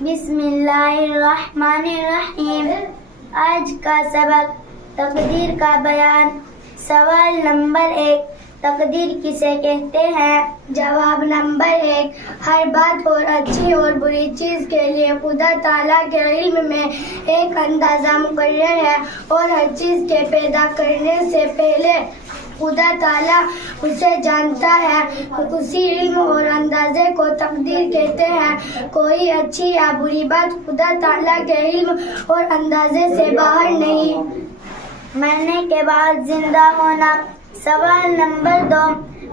بسم اللہ الرحمن الرحیم۔ آج کا سبق تقدیر کا بیان۔ سوال نمبر 1، تقدیر کسے کہتے ہیں؟ جواب نمبر 1، ہر بات اور اچھی اور بری چیز کے لیے خدا تعالیٰ کے علم میں ایک اندازہ مقرر ہے، اور ہر چیز کے پیدا کرنے سے پہلے خدا تعالیٰ اسے جانتا ہے۔ اسی علم اور اندازے کو تقدیر کہتے ہیں۔ کوئی اچھی یا بری بات خدا تعالیٰ کے علم اور اندازے سے باہر نہیں۔ مرنے کے بعد زندہ ہونا۔ سوال نمبر 2،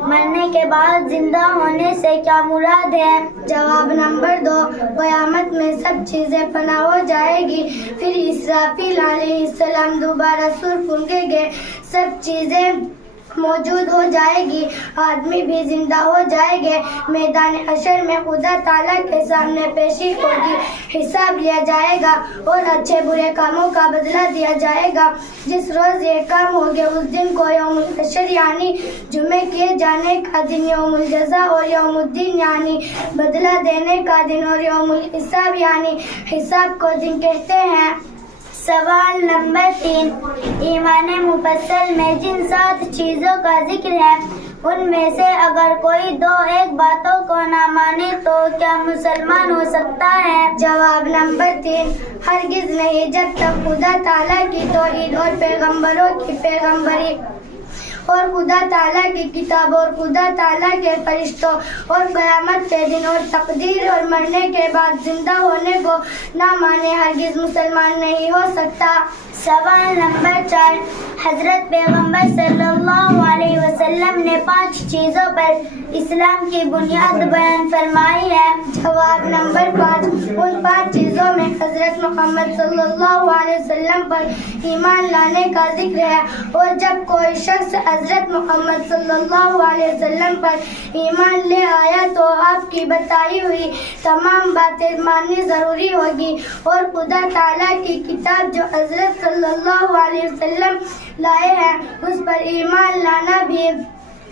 مرنے کے بعد زندہ ہونے سے کیا مراد ہے؟ جواب نمبر 2، قیامت میں سب چیزیں فنا ہو جائے گی، پھر اسرافیل علیہ السلام دوبارہ سر پھونکیں گے، سب چیزیں موجود ہو جائے گی، آدمی بھی زندہ ہو جائے گے، میدان حشر میں خدا تعالیٰ کے سامنے پیشی ہوگی، حساب لیا جائے گا اور اچھے برے کاموں کا بدلہ دیا جائے گا۔ جس روز یہ کام ہوگے اس دن کو یوم الحشر یعنی جمع کیے جانے کا دن، یوم الجزا اور یوم الدین یعنی بدلہ دینے کا دن، اور یوم الحساب یعنی حساب کو دن کہتے ہیں۔ سوال نمبر 3، ایمان مفصل میں جن 7 چیزوں کا ذکر ہے ان میں سے اگر کوئی 2 باتوں کو نہ مانے تو کیا مسلمان ہو سکتا ہے؟ جواب نمبر 3، ہرگز نہیں، جب تک خدا تعالیٰ کی توحید اور پیغمبروں کی پیغمبری اور خدا تعالیٰ کی کتاب اور خدا تعالیٰ کے فرشتوں اور قیامت کے دن اور تقدیر اور مرنے کے بعد زندہ ہونے کو نہ مانے، ہرگز مسلمان نہیں ہو سکتا۔ سوال نمبر 4، حضرت پیغمبر صلی اللہ علیہ وسلم نے 5 چیزوں پر اسلام کی بنیاد بیان فرمائی ہے۔ جواب نمبر 5، ان 5 چیزوں میں حضرت محمد صلی اللہ علیہ وسلم پر ایمان لانے کا ذکر ہے، اور جب کوئی شخص حضرت محمد صلی اللہ علیہ وسلم پر ایمان لے آیا تو آپ کی بتائی ہوئی تمام باتیں ماننی ضروری ہوگی، اور خدا تعالیٰ کی کتاب جو حضرت صلی اللہ علیہ وسلم لائے ہیں اس پر ایمان لانا بھی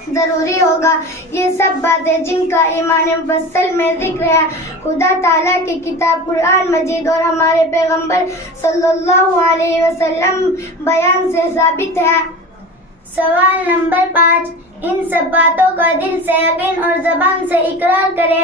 ضروری ہوگا۔ یہ سب باتیں جن کا ایمان مفصل میں ذکر ہے خدا تعالیٰ کی کتاب قرآن مجید اور ہمارے پیغمبر صلی اللہ علیہ وسلم بیان سے ثابت ہے۔ سوال نمبر 5، ان سب باتوں کا دل سے یقین اور زبان سے اقرار کرے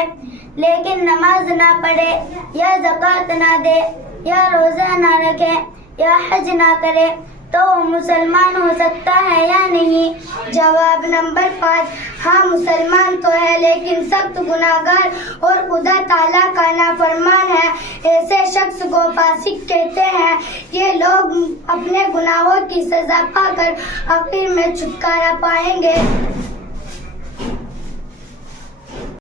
لیکن نماز نہ پڑھے یا زکوٰۃ نہ دے یا روزہ نہ رکھے یا حج نہ کرے تو وہ مسلمان ہو سکتا ہے یا نہیں؟ جواب نمبر 5، ہاں مسلمان تو ہے لیکن سخت گناہگار اور خدا تعالیٰ کا نافرمان ہے، ایسے شخص کو فاسق کہتے ہیں۔ یہ لوگ اپنے گناہوں کی سزا پا کر آخر میں چھٹکارا پائیں گے۔